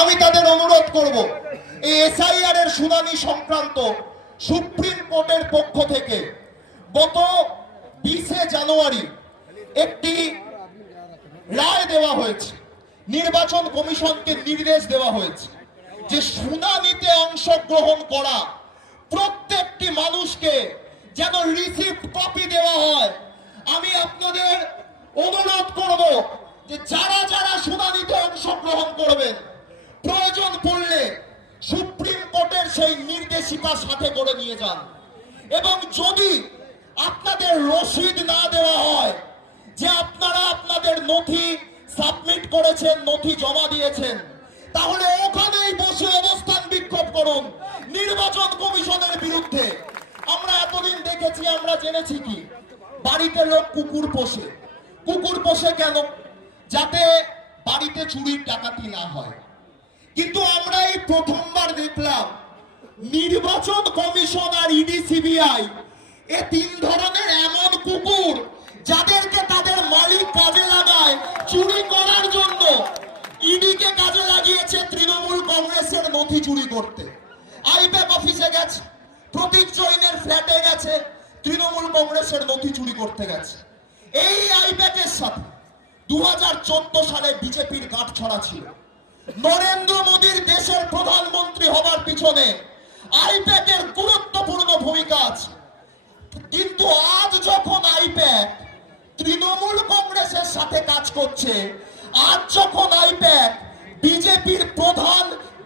আমি তাদের অনুরোধ করব, এই এসআইআর এর শুনানি সংক্রান্ত সুপ্রিম কোর্টের পক্ষ থেকে গত 20 জানুয়ারি একটি রায় দেওয়া হয়েছে। নির্বাচন কমিশনকে নির্দেশ দেওয়া হয়েছে যে শুনানিতে অংশগ্রহণ করা প্রত্যেকটি মানুষকে যেন রিসিপ্ট কপি দেওয়া হয়। আমি আপনাদের অনুরোধ করব যে যারা যারা শুনানিতে অংশগ্রহণ করবেন, প্রয়োজন পড়লে সুপ্রিম কোর্টের সেই নির্দেশিকা সাথে করে নিয়ে যান। এবং যদি আপনাদের রসিদ না দেওয়া হয় যে আপনারা আপনাদের নথি সাবমিট করেছেন, নথি জমা দিয়েছেন, তাহলে ওখানেই বসে অবস্থান বিক্ষোভ করুন নির্বাচন কমিশনের বিরুদ্ধে। আমরা এতদিন দেখেছি, আমরা জেনেছি কি বাড়িতে লোক কুকুর পোষে। কুকুর পোষে কেন? যাতে বাড়িতে চুরির ডাকাতি না হয়। কিন্তু আমরা এই প্রথমবার দেখলাম নির্বাচন কমিশন আর ইডি সিবিআই এ তিন ধরনের এমন কুকুর যাদেরকে তাদের মালিক কাজে লাগায় চুরি করার জন্য। ইডিকে কাজে লাগিয়েছে তৃণমূল কংগ্রেসের নথি চুরি করতে। আইপ্যাক অফিসে গেছে, প্রতীক জৈনের ফ্ল্যাটে গেছে, তৃণমূল কংগ্রেসের নথি চুরি করতে গেছে। এই আইপ্যাকের সাথে 2014 সালে বিজেপির গাঁটছড়া ছিল। নরেন্দ্র মোদীর দেশের প্রধানমন্ত্রী হবার পিছনে আইপ্যাকের গুরুত্বপূর্ণ ভূমিকা আছে। কিন্তু আজ যখন আইপ্যাক তৃণমূল কংগ্রেসের সাথে কাজ করছে, আজ যখন আইপ্যাক বিজেপির প্রধান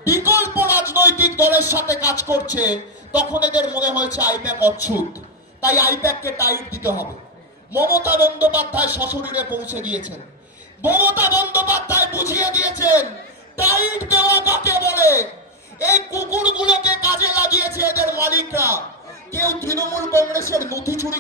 বিকল্প রাজনৈতিক দলের সাথে কাজ করছে, তখন এদের মনে হয়েছে আইপ্যাক অচ্ছুত, তাই আইপ্যাককে টাইট দিতে হবে। মমতা বন্দ্যোপাধ্যায় সশরীরে পৌঁছে গিয়েছেন। মমতা বন্দ্যোপাধ্যায় বুঝিয়ে দিয়েছেন টাইট দেওয়া কাকে বলে। এই কুকুরগুলোকে কাজে লাগিয়েছে এদের মালিকরা। কেউ তৃণমূল কংগ্রেসের নথি চুরি